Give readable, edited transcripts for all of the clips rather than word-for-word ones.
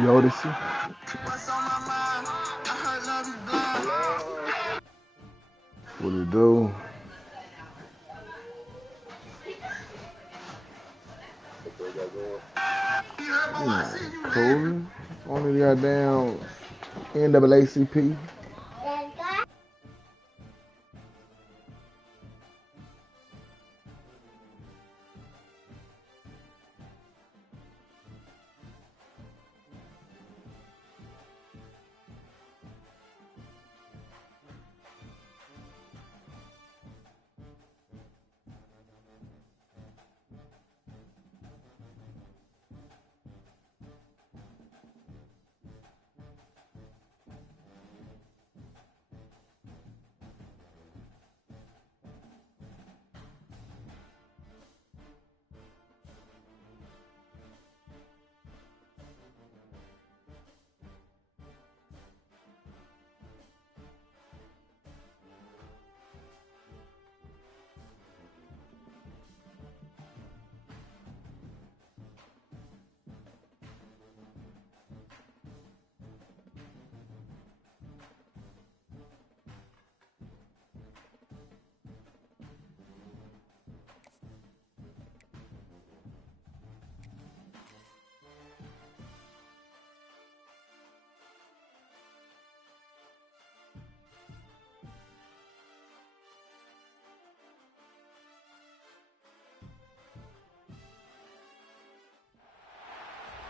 Yo, this is what it do. Cool. On the goddamn NAACP.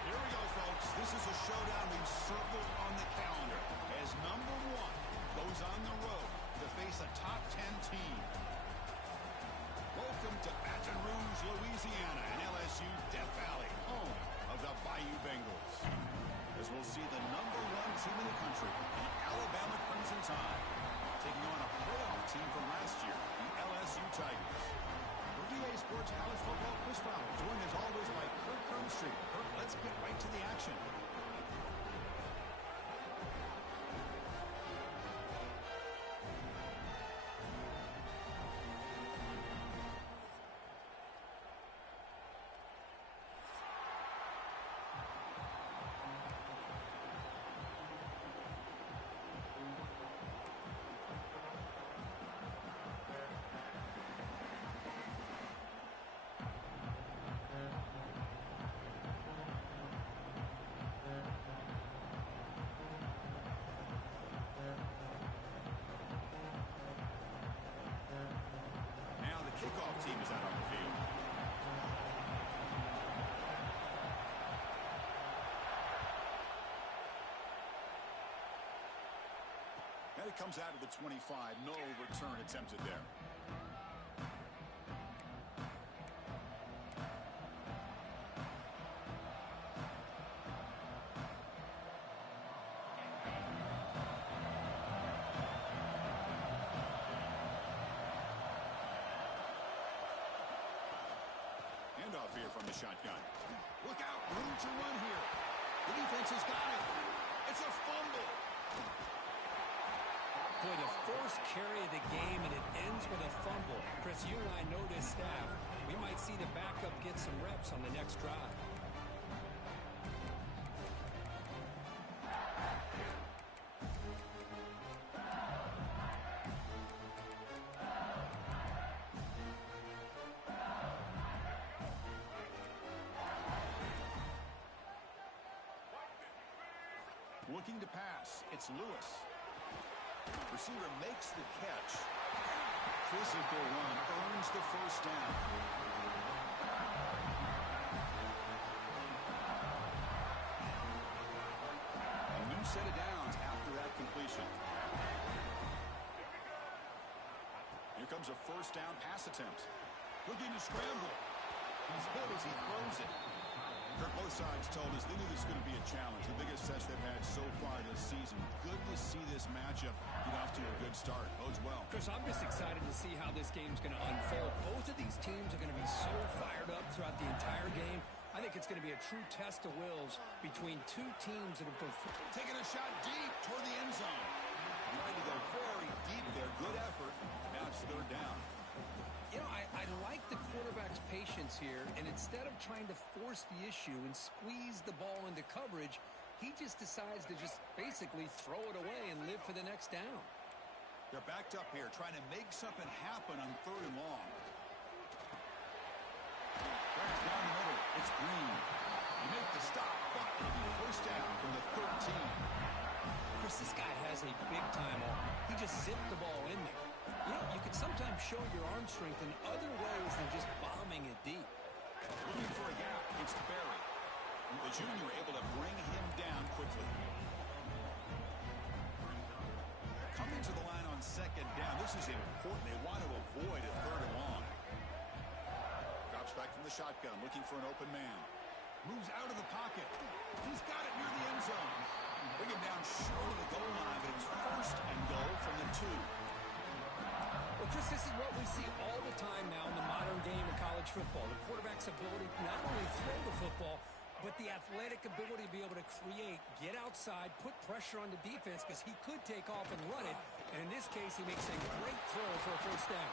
Here we go, folks. This is a showdown we've circled on the calendar as number one goes on the road to face a top 10 team. Welcome to Baton Rouge, Louisiana, and LSU Death Valley, home of the Bayou Bengals. As we'll see the number one team in the country, the Alabama Crimson Tide, taking on a playoff team from last year, the LSU Tigers. For VA Sports College Football, Chris Fowler, joined as always by Kirk Street. Kirk, let's get right to the action. Kickoff team is out on the field. And it comes out of the 25. No return attempted there. Handoff here from the shotgun. Look out, room to run here. The defense has got it. It's a fumble. Boy, the first carry of the game, and it ends with a fumble. Chris, you and I know this staff. We might see the backup get some reps on the next drive. Looking to pass. It's Lewis. Receiver makes the catch. Physical run earns the first down. A new set of downs after that completion. Here comes a first down pass attempt. Looking to scramble. He's hit as he throws it. Kirk, both sides told us they knew this was going to be a challenge. The biggest test they've had so far this season. Good to see this matchup get off to a good start. Bodes well. Chris, I'm just excited to see how this game's going to unfold. Both of these teams are going to be so fired up throughout the entire game. I think it's going to be a true test of wills between two teams that have performed. Taking a shot deep toward the end zone. Trying to go very deep there. Good effort. Now it's third down. You know, I like the quarterback's patience here, and instead of trying to force the issue and squeeze the ball into coverage, he just decides to just basically throw it away and live for the next down. They're backed up here, trying to make something happen on 3rd and long. Down the middle, it's Green. You make the stop, but it'll be first down from the 13. Chris, this guy has a big-time arm. He just zipped the ball in there. You know, you can sometimes show your arm strength in other ways than just bombing it deep. Looking for a gap, it's Barry. The junior able to bring him down quickly. Coming to the line on 2nd down. This is important. They want to avoid a 3rd and long. Drops back from the shotgun, looking for an open man. Moves out of the pocket. He's got it near the end zone. Bring him down short of the goal line, but it's 1st and goal from the 2. Well, Chris, this is what we see all the time now in the modern game of college football. The quarterback's ability to not only throw the football, but the athletic ability to be able to create, get outside, put pressure on the defense, because he could take off and run it. And in this case, he makes a great throw for a first down.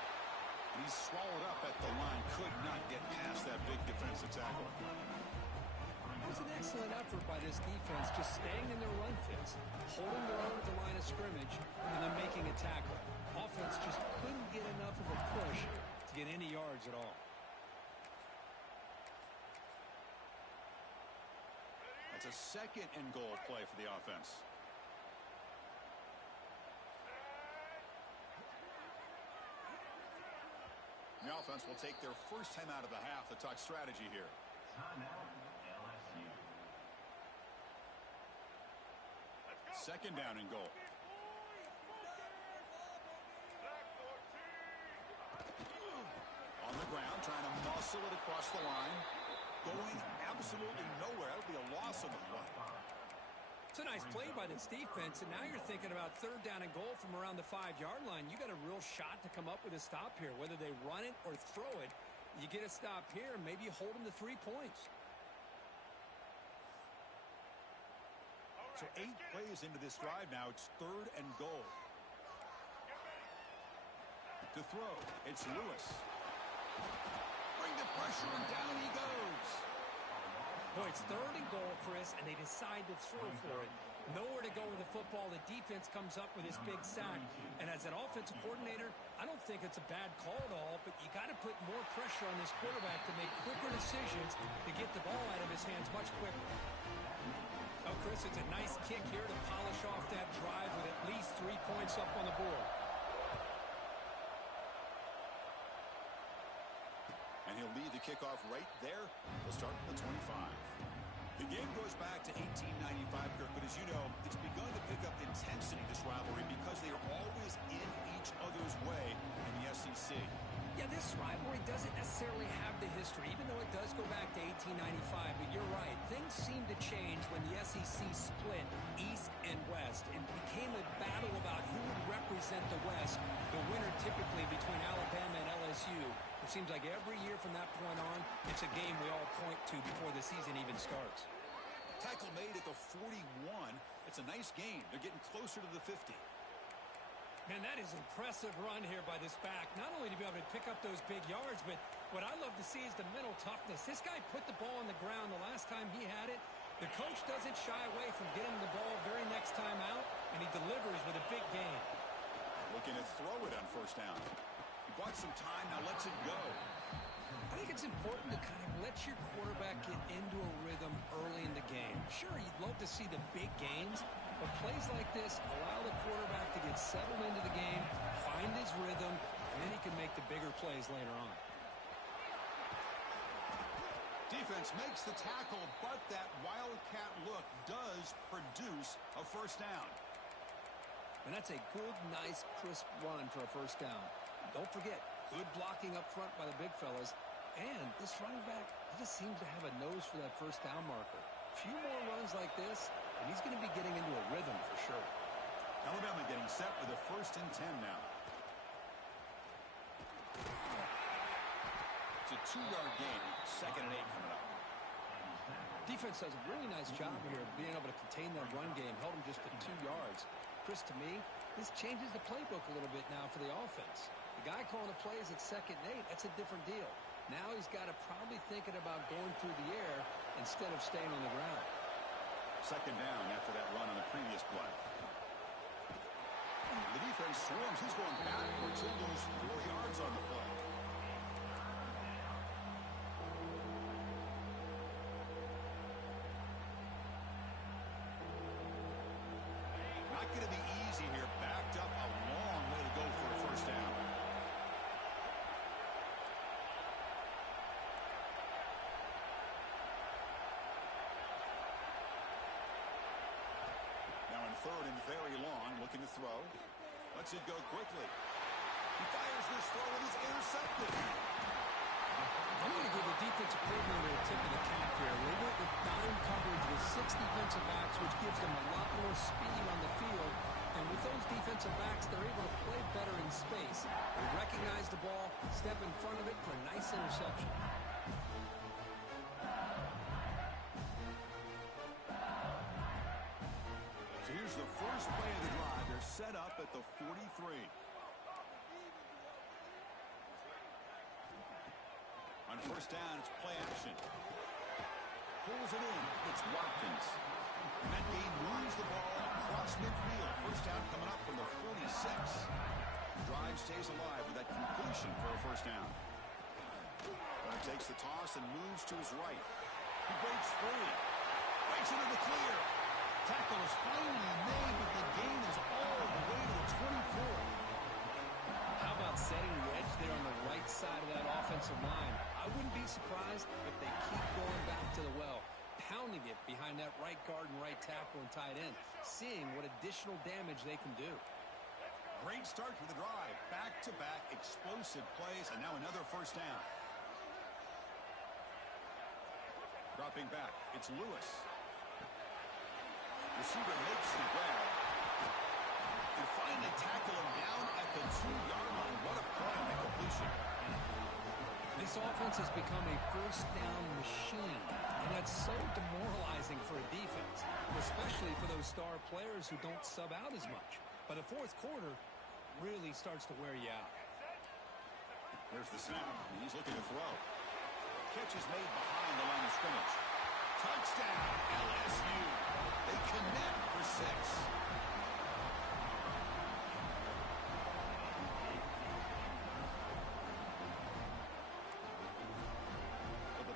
He's swallowed up at the line. Could not get past that big defensive tackle. It was an excellent effort by this defense, just staying in their run fits, holding their own at the line of scrimmage, and then making a tackle. Offense just couldn't get enough of a push to get any yards at all. That's a 2nd and goal play for the offense. The offense will take their first time out of the half to talk strategy here. Second down and goal. On the ground, trying to muscle it across the line. Going absolutely nowhere. That would be a loss of the play. It's a nice play by this defense, and now you're thinking about 3rd down and goal from around the 5-yard line. You got a real shot to come up with a stop here. Whether they run it or throw it, you get a stop here, and maybe you hold them to 3 points. So 8 plays into this drive now. It's 3rd and goal. To throw, it's Lewis. Bring the pressure, and down he goes. Boy, it's 3rd and goal, Chris, and they decide to throw for it. Nowhere to go with the football. The defense comes up with this big sack. And as an offensive coordinator, I don't think it's a bad call at all, but you got to put more pressure on this quarterback to make quicker decisions to get the ball out of his hands much quicker. Oh, Chris, it's a nice kick here to polish off that drive with at least 3 points up on the board. And he'll lead the kickoff right there. We'll start at the 25. The game goes back to 1895, Kirk, but as you know, it's begun to pick up intensity, this rivalry, because they are always in each other's way in the SEC. Yeah, this rivalry doesn't necessarily have the history, even though it does go back to 1895. But you're right. Things seem to change when the SEC split East and West. It became a battle about who would represent the West, the winner typically between Alabama and LSU. It seems like every year from that point on, it's a game we all point to before the season even starts. Tackle made at the 41. It's a nice game. They're getting closer to the 50. Man, that is an impressive run here by this back. Not only to be able to pick up those big yards, but what I love to see is the mental toughness. This guy put the ball on the ground the last time he had it. The coach doesn't shy away from getting the ball very next time out, and he delivers with a big game. Looking to throw it on first down. He bought some time, now lets it go. I think it's important to kind of let your quarterback get into a rhythm early in the game. Sure, you'd love to see the big gains, but plays like this allow the quarterback to get settled into the game, find his rhythm, and then he can make the bigger plays later on. Defense makes the tackle, but that wildcat look does produce a first down. And that's a good, nice, crisp run for a first down. Don't forget, good blocking up front by the big fellas. And this running back, he just seems to have a nose for that first down marker. A few more runs like this, and he's going to be getting into a rhythm for sure. Alabama getting set with a 1st and 10 now. It's a 2-yard gain. 2nd and 8 coming up. Defense does a really nice job here of being able to contain that run game. Held him just at 2 yards. Chris, to me, this changes the playbook a little bit now for the offense. The guy calling the plays at 2nd and 8, that's a different deal. Now he's got to probably thinking about going through the air instead of staying on the ground. Second down after that run on the previous play. The defense swarms. He's going backwards. He'll lose 4 yards on the play. Not going to be easy here. Backed up a long way to go for a first down. Now in third and very long, looking to throw. Lets it go quickly. He fires this throw and it's intercepted. I'm going to give the defensive coordinator a tip of the cap here. They went with dime coverage with 6 defensive backs, which gives them a lot more speed on the field. And with those defensive backs, they're able to play better in space. They recognize the ball, step in front of it for a nice interception. So here's the first play of the drive. They're set up at the 43. On first down, it's play action. Pulls it in. It's Watkins. And that game moves the ball across midfield. First down coming up from the 46. The drive stays alive with that completion for a first down. Runner takes the toss and moves to his right. He breaks free. Breaks into the clear. Tackle is finally made, but the gain is all the way to the 24. How about setting the edge there on the right side of that offensive line? I wouldn't be surprised if they keep going back to the well, pounding it behind that right guard and right tackle and tight end, seeing what additional damage they can do. Great start to the drive. Back-to-back explosive plays, and now another first down. Dropping back, it's Lewis. Receiver makes the grab. And finally tackle him down at the 2-yard line. What a play on the completion. This offense has become a first down machine, and that's so demoralizing for a defense, especially for those star players who don't sub out as much. By the fourth quarter, really starts to wear you out. There's the snap. He's looking to throw. Catch is made behind the line of scrimmage. Touchdown, LSU. They connect for 6.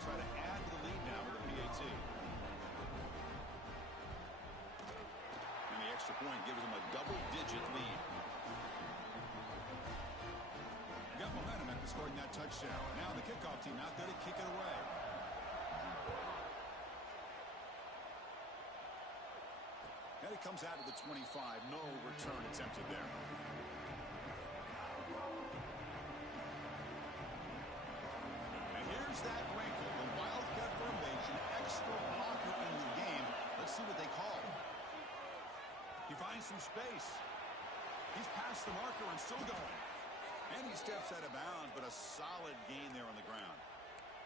Try to add to the lead now with a PAT. And the extra point gives them a double-digit lead. Got momentum after scoring that touchdown. Now the kickoff team out there to kick it away. And it comes out to the 25. No return attempted there. Here's that wrinkle, the Wildcat formation, extra blocker in the game. Let's see what they call. He finds some space. He's past the marker and still going. And he steps out of bounds, but a solid gain there on the ground.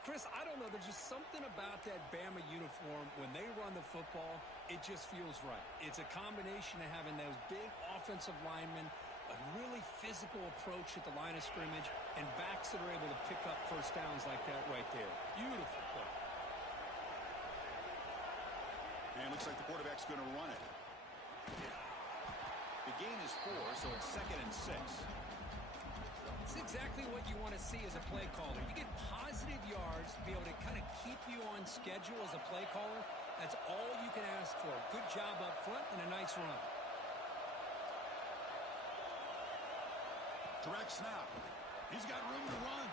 Chris, I don't know. There's just something about that Bama uniform. When they run the football, it just feels right. It's a combination of having those big offensive linemen, a really physical approach at the line of scrimmage, and backs that are able to pick up first downs like that right there. Beautiful play. And looks like the quarterback's going to run it. The gain is 4, so it's 2nd and 6. It's exactly what you want to see as a play caller. You get positive yards to be able to kind of keep you on schedule as a play caller. That's all you can ask for. Good job up front and a nice run. Direct snap. He's got room to run.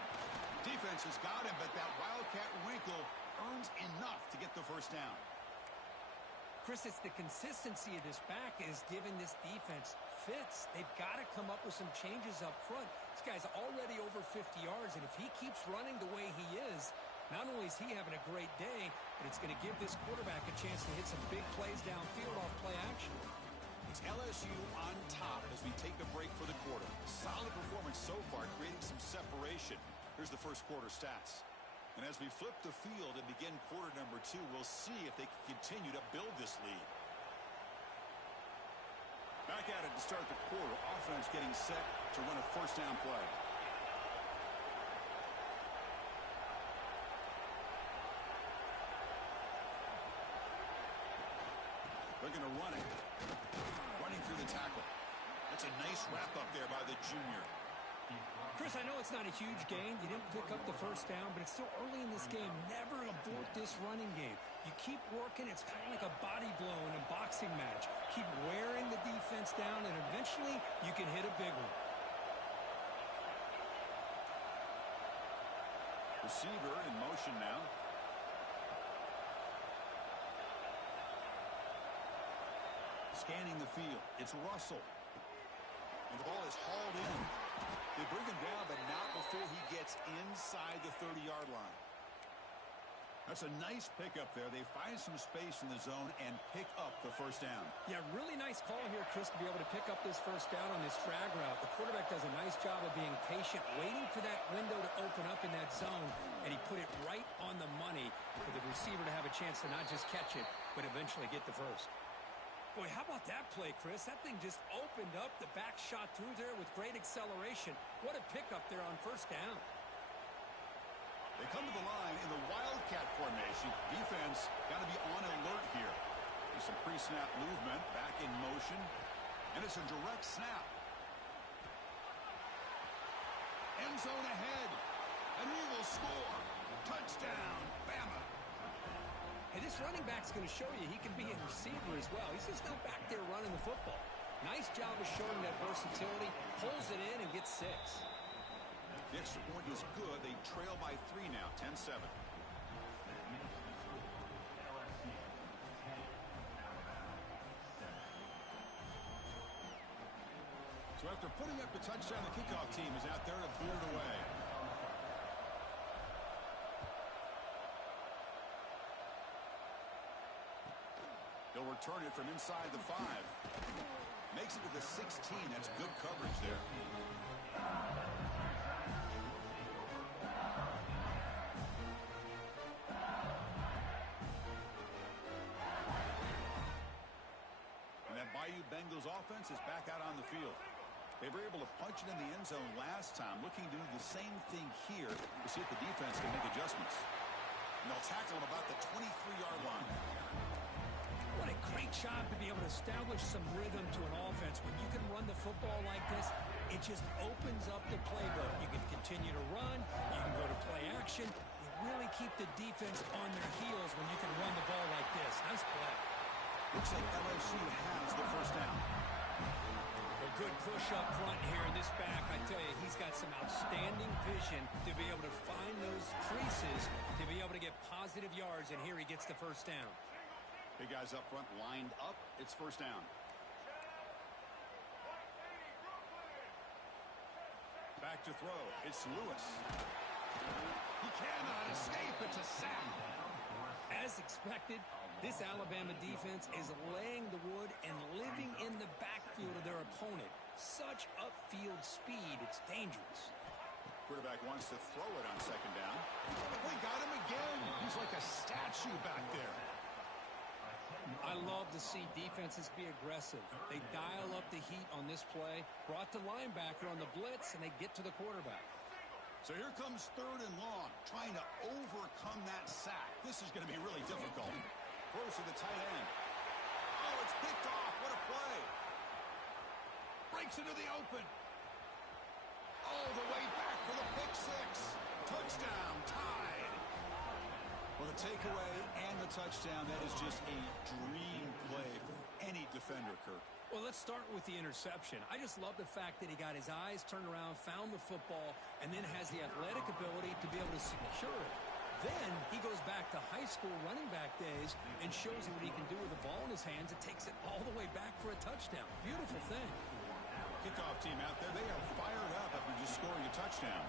Defense has got him, but that Wildcat wrinkle earns enough to get the first down. Chris, it's the consistency of this back is giving this defense fits. They've got to come up with some changes up front. This guy's already over 50 yards, and if he keeps running the way he is, not only is he having a great day, but it's going to give this quarterback a chance to hit some big plays downfield off play action. It's LSU on top as we take a break for the quarter. Solid performance so far, creating some separation. Here's the first quarter stats. And as we flip the field and begin quarter number 2, we'll see if they can continue to build this lead. Back at it to start the quarter. Offense getting set to run a first down play. going to run it. Running through the tackle. That's a nice wrap-up there by the junior. Chris, I know it's not a huge gain. You didn't pick up the first down, but it's still early in this game. Never abort this running game. You keep working. It's kind of like a body blow in a boxing match. Keep wearing the defense down, and eventually you can hit a big one. Receiver in motion now. Scanning the field. It's Russell. And the ball is hauled in. They bring him down, but not before he gets inside the 30-yard line. That's a nice pickup there. They find some space in the zone and pick up the first down. Yeah, really nice call here, Chris, to be able to pick up this first down on this drag route. The quarterback does a nice job of being patient, waiting for that window to open up in that zone, and he put it right on the money for the receiver to have a chance to not just catch it, but eventually get the first. Boy, how about that play, Chris? That thing just opened up. The back shot through there with great acceleration. What a pickup there on first down. They come to the line in the Wildcat formation. Defense got to be on alert here. There's some pre-snap movement, back in motion, and it's a direct snap. End zone ahead, and he will score. Touchdown, Bama. Hey, this running back's going to show you he can be a receiver as well. He's just not back there running the football. Nice job of showing that versatility. Pulls it in and gets 6. The extra point is good. They trail by 3 now, 10-7. So after putting up the touchdown, the kickoff team is out there to boot it away. They'll return it from inside the 5. Makes it to the 16. That's good coverage there. And that Bayou Bengals offense is back out on the field. They were able to punch it in the end zone last time, looking to do the same thing here to see if the defense can make adjustments. And they'll tackle him about the 23-yard line. What a great job to be able to establish some rhythm to an offense. When you can run the football like this, it just opens up the playbook. You can continue to run. You can go to play action. You really keep the defense on their heels when you can run the ball like this. Nice play. Looks like LSU has the first down. A good push up front here in this back. I tell you, he's got some outstanding vision to be able to find those creases, to be able to get positive yards, and here he gets the first down. Big guys up front lined up. It's first down. Back to throw. It's Lewis. He cannot escape. It's a sack. As expected, this Alabama defense is laying the wood and living in the backfield of their opponent. Such upfield speed, it's dangerous. Quarterback wants to throw it on second down. We got him again. He's like a statue back there. I love to see defenses be aggressive. They dial up the heat on this play, brought the linebacker on the blitz, and they get to the quarterback. So here comes 3rd and long, trying to overcome that sack. This is going to be really difficult. Throws to the tight end. Oh, it's picked off. What a play. Breaks into the open. All the way back for the pick 6. Touchdown, tied. Well, the takeaway and the touchdown, that is just a dream play for any defender, Kirk. Well, let's start with the interception. I just love the fact that he got his eyes turned around, found the football, and then has the athletic ability to be able to secure it. Then he goes back to high school running back days and shows you what he can do with the ball in his hands and takes it all the way back for a touchdown. Beautiful thing. Kickoff team out there, they are fired up after just scoring a touchdown.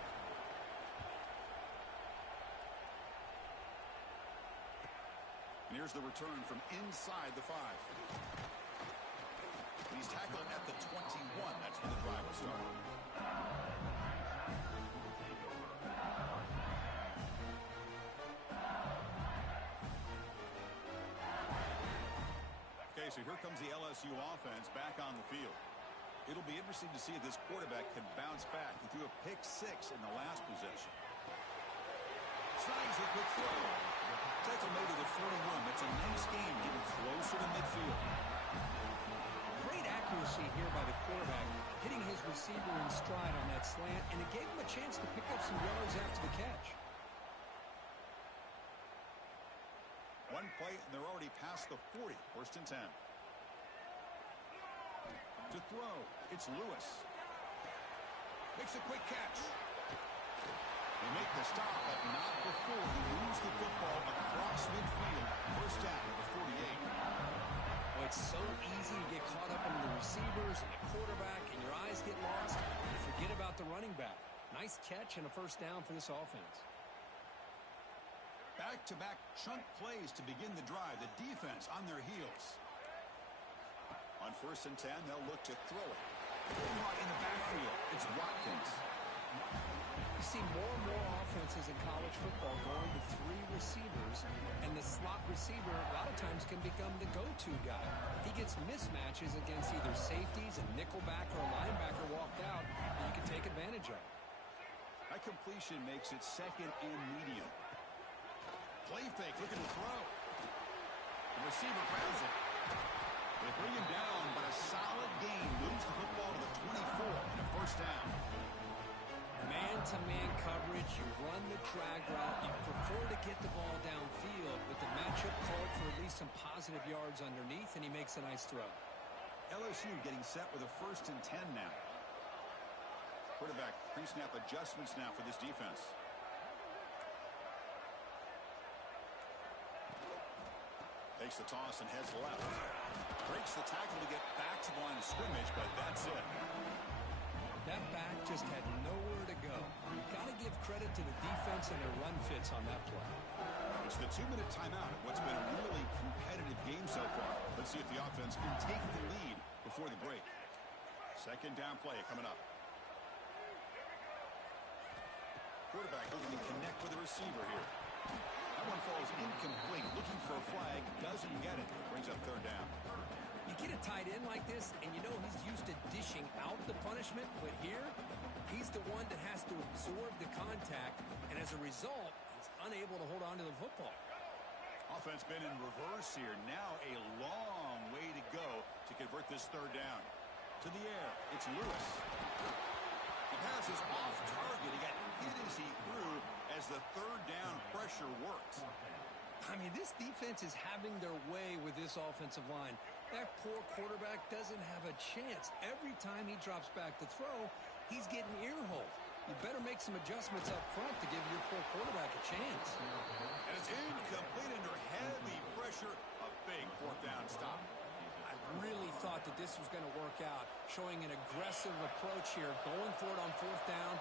And here's the return from inside the 5. And he's tackled at the 21. That's where the drive will start. Okay, so here comes the LSU offense back on the field. It'll be interesting to see if this quarterback can bounce back. He threw a pick 6 in the last possession. Snags a quick throw. Tackle made to the 41. That's a nice game getting closer to midfield. accuracy here by the quarterback, hitting his receiver in stride on that slant, and it gave him a chance to pick up some yards after the catch. One play, and they're already past the 40. 1st and 10. To throw, it's Lewis. Makes a quick catch. They make the stop, but not before they lose the football across midfield. 1st down at the 48. Well, it's so easy to get caught up in the receivers and the quarterback, and your eyes get lost. You forget about the running back. Nice catch and a 1st down for this offense. Back-to-back chunk plays to begin the drive. The defense on their heels. On 1st and 10, they'll look to throw it. In the backfield, it's Watkins. You see more and more offenses in college football going to 3 receivers, and the slot receiver a lot of times can become the go-to guy. He gets mismatches against either safeties, a nickelback, or a linebacker walked out, and you can take advantage of it. That completion makes it 2nd and medium. Play fake, looking to throw. The receiver grabs it. They bring him down, but a solid gain moves the football to the 24 and a 1st down. Man-to-man coverage, you run the drag route, you prefer to get the ball downfield, but the matchup called for at least some positive yards underneath, and he makes a nice throw. LSU getting set with a 1st and 10 now. Quarterback pre-snap adjustments now for this defense. Takes the toss and heads left. Breaks the tackle to get back to the line of scrimmage, but that's it. That back just had nowhere to go. You've got to give credit to the defense and their run fits on that play. It's the 2-minute timeout of what's been a really competitive game so far. Let's see if the offense can take the lead before the break. 2nd down play coming up. Quarterback looking to connect with the receiver here. That one falls incomplete. Looking for a flag. Doesn't get it. Brings up 3rd down. You get a tight end like this, and you know he's used to dishing out the punishment, but here, he's the one that has to absorb the contact, and as a result, he's unable to hold on to the football. Offense been in reverse here. Now a long way to go to convert this 3rd down. To the air, it's Lewis. The pass is off target. He got hit as he threw as the 3rd down pressure worked. I mean, this defense is having their way with this offensive line. That poor quarterback doesn't have a chance. Every time he drops back to throw, he's getting ear-holed. You better make some adjustments up front to give your poor quarterback a chance. And it's incomplete under heavy pressure. A big 4th down stop. I really thought that this was going to work out, showing an aggressive approach here, going for it on 4th down.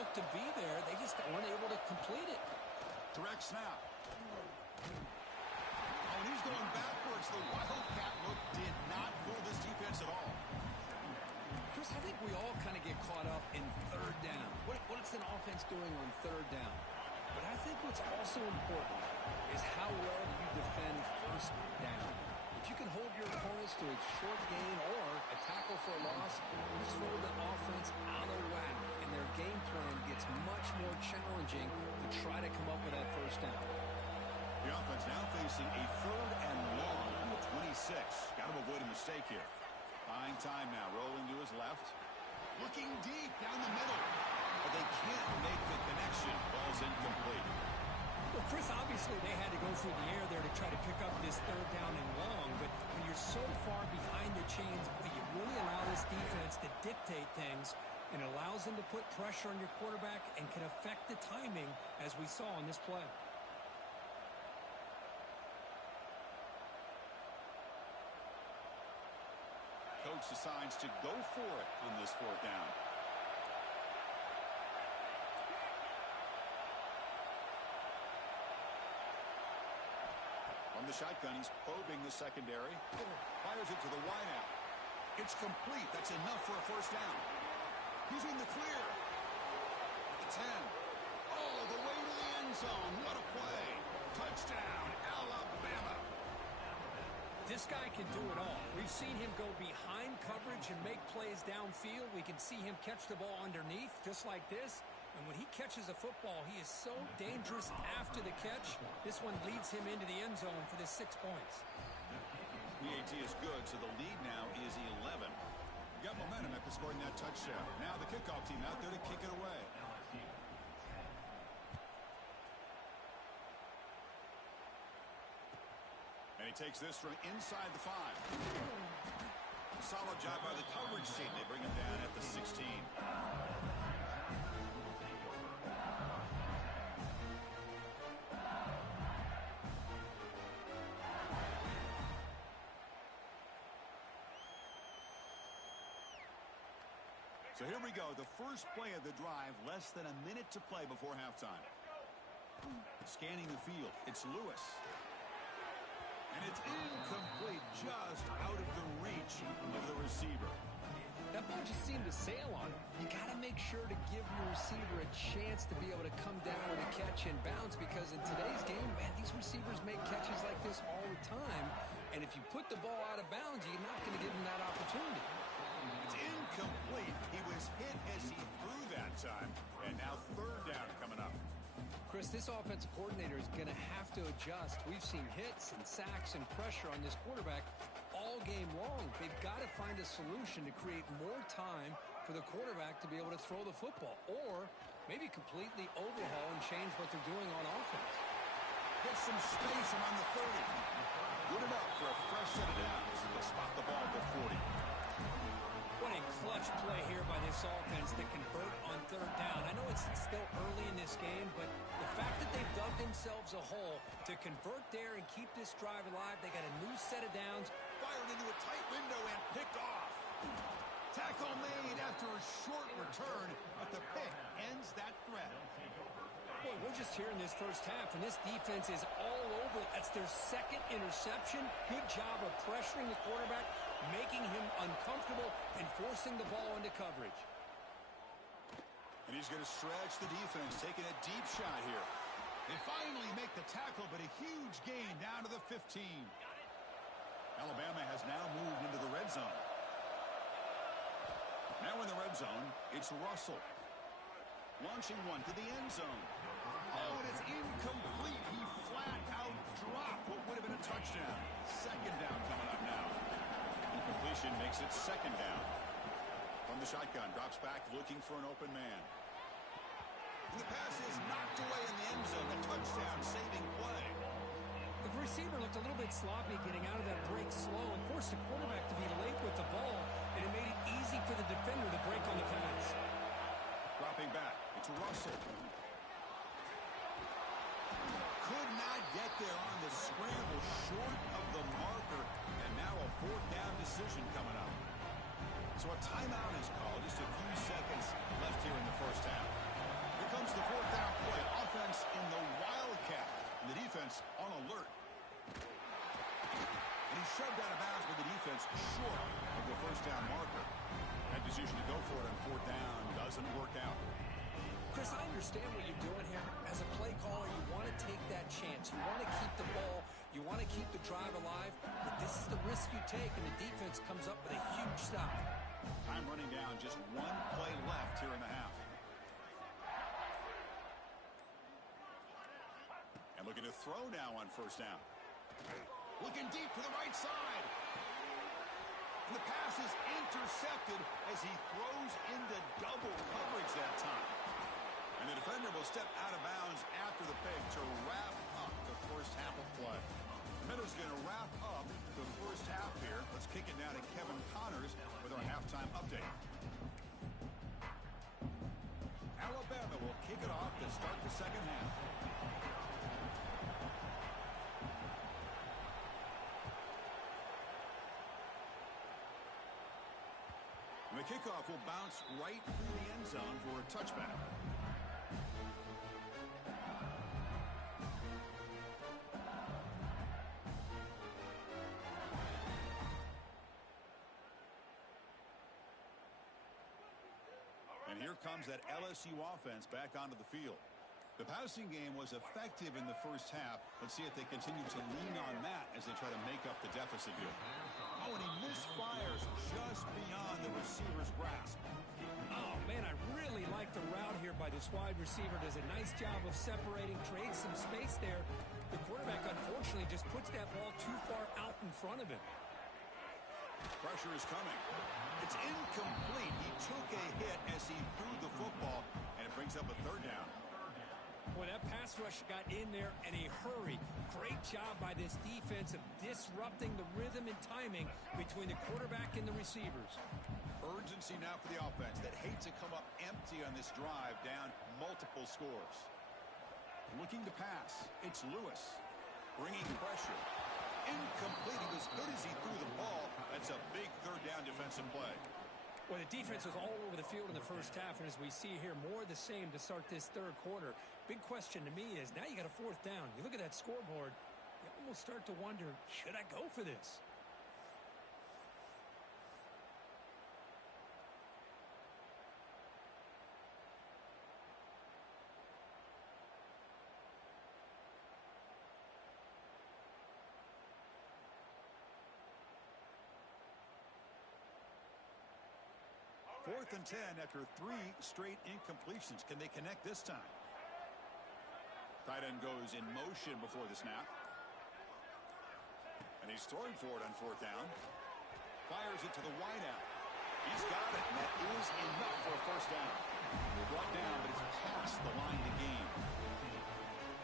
Looked to be there. They just weren't able to complete it. Direct snap. Oh, and he's going backwards. The Wildcat look did not fool this defense at all. Chris, I think we all kind of get caught up in 3rd down. What's an offense doing on 3rd down? But I think what's also important is how well you defend 1st down. If you can hold your opponents to a short gain or a tackle for a loss, you throw the offense out of whack, and their game plan gets much more challenging to try to come up with that 1st down. The offense now facing a 3rd and long from the 26. Got to avoid a mistake here. Buying time now, rolling to his left. Looking deep down the middle. But they can't make the connection. Ball's incomplete. Well, Chris, obviously they had to go through the air there to try to pick up this 3rd down and long, but when you're so far behind the chains, you really allow this defense to dictate things, and it allows them to put pressure on your quarterback and can affect the timing, as we saw in this play. Coach decides to go for it on this 4th down. From the shotgun, he's probing the secondary. Fires it to the wideout. It's complete. That's enough for a 1st down. He's in the clear. At the 10. Oh, the way to the end zone. What a play. Touchdown, Alabama. This guy can do it all. We've seen him go behind coverage and make plays downfield. We can see him catch the ball underneath, just like this. And when he catches a football, he is so dangerous after the catch. This one leads him into the end zone for the 6 points. PAT is good, so the lead now is 11. Got momentum after scoring that touchdown. Now the kickoff team out there to kick it away. And he takes this from inside the 5. Solid job by the coverage team. They bring him down at the 16. So here we go, the first play of the drive, less than a minute to play before halftime. Scanning the field, it's Lewis. And it's incomplete, just out of the reach of the receiver. That ball just seemed to sail on him. You got to make sure to give your receiver a chance to be able to come down with a catch and bounce, because in today's game, man, these receivers make catches like this all the time. And if you put the ball out of bounds, you're not going to give them that opportunity. It's incomplete. He was hit as he threw that time. And now third down coming up. Chris, this offensive coordinator is going to have to adjust. We've seen hits and sacks and pressure on this quarterback all game long. They've got to find a solution to create more time for the quarterback to be able to throw the football, or maybe completely overhaul and change what they're doing on offense. Get some space around the 30. Good enough for a fresh set of downs. They'll spot the ball at the 40. What a clutch play here by this offense to convert on third down. I know it's still early in this game, but the fact that they've dug themselves a hole to convert there and keep this drive alive, they got a new set of downs. Fired into a tight window and picked off. Tackle made after a short return, but the pick ends that threat. Boy, we're just here in this first half, and this defense is all over. That's their second interception. Good job of pressuring the quarterback, making him uncomfortable, and forcing the ball into coverage. And he's going to stretch the defense, taking a deep shot here. They finally make the tackle, but a huge gain down to the 15. Alabama has now moved into the red zone. Now in the red zone, it's Russell. Launching one to the end zone. Oh, and it's incomplete. He flat out dropped what would have been a touchdown. Second down coming up now. Incompletion makes it second down. From the shotgun, drops back looking for an open man. And the pass is knocked away in the end zone. A touchdown saving play. The receiver looked a little bit sloppy getting out of that break slow and forced the quarterback to be late with the ball, and it made it easy for the defender to break on the pass. Dropping back, it's Russell. Could not get there on the scramble, short of the marker, and now a fourth down decision coming up. So a timeout is called, just a few seconds left here in the first half. Here comes the fourth down play, offense in the Wildcat, and the defense on alert. And he shoved out of bounds with the defense short of the first down marker. That decision to go for it on fourth down doesn't work out. Chris, I understand what you're doing here. As a play caller, you want to take that chance. You want to keep the ball. You want to keep the drive alive. But this is the risk you take, and the defense comes up with a huge stop. Time running down, just one play left here in the half. And looking to throw now on first down. Looking deep to the right side. And the pass is intercepted as he throws into double coverage that time. And the defender will step out of bounds after the pick to wrap up the first half of play. The Minnows going to wrap up the first half here. Let's kick it now to Kevin Connors with our halftime update. Alabama will kick it off to start the second half. And the kickoff will bounce right through the end zone for a touchback. And here comes that LSU offense back onto the field. The passing game was effective in the first half. Let's see if they continue to lean on that as they try to make up the deficit here. Oh, and he misfires just beyond the receiver's grasp. Oh, man, I really like the route here by this wide receiver. Does a nice job of separating, creates some space there. The quarterback, unfortunately, just puts that ball too far out in front of him. Pressure is coming. It's incomplete. He took a hit as he threw the football, and it brings up a third down. Boy, that pass rush got in there in a hurry. Great job by this defense of disrupting the rhythm and timing between the quarterback and the receivers. Urgency now for the offense that hates to come up empty on this drive, down multiple scores. Looking to pass. It's Lewis. Bringing pressure. Incomplete. He was good as he threw the ball. That's a big third down defensive play. Well, the defense was all over the field in the first half, and as we see here, more of the same to start this third quarter. Big question to me is, now you got a fourth down. You look at that scoreboard, you almost start to wonder, should I go for this? Fourth and 10 after 3 straight incompletions. Can they connect this time? Tight end goes in motion before the snap. And he's throwing for it on fourth down. Fires it to the wideout. He's got it, and that is enough for a first down. Brought down, but it's past the line to gain.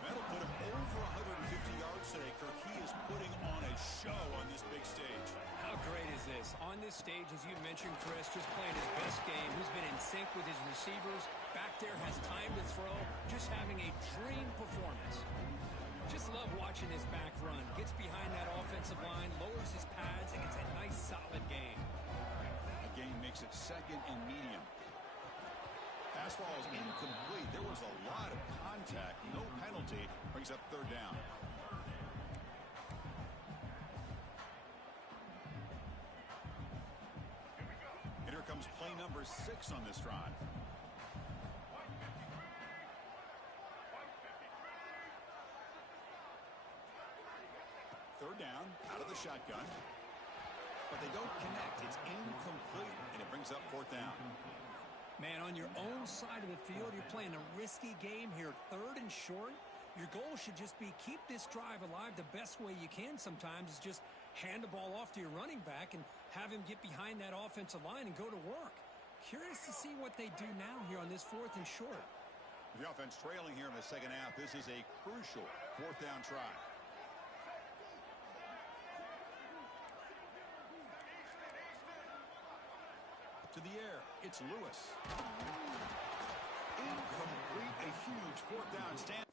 That'll put him over 150 yards today. Kirk, he is putting on a show on this big stage. How great is this? On this stage, as you mentioned, Chris, just playing his best game. He's been in sync with his receivers. Back there, has time to throw. Just having a dream performance. Just love watching this back run. Gets behind that offensive line, lowers his pads, and gets a nice, solid game. The game makes it second and medium. Pass ball is incomplete. There was a lot of contact. No penalty. Brings up third down. And here comes play number 6 on this drive. Third down, out of the shotgun. But they don't connect. It's incomplete, and it brings up fourth down. Man, on your own side of the field, you're playing a risky game here. Third and short. Your goal should just be keep this drive alive the best way you can sometimes is just hand the ball off to your running back and have him get behind that offensive line and go to work. Curious to see what they do now here on this fourth and short. The offense trailing here in the second half. This is a crucial fourth down try. To the air, it's Lewis. Incomplete, a huge fourth down stand.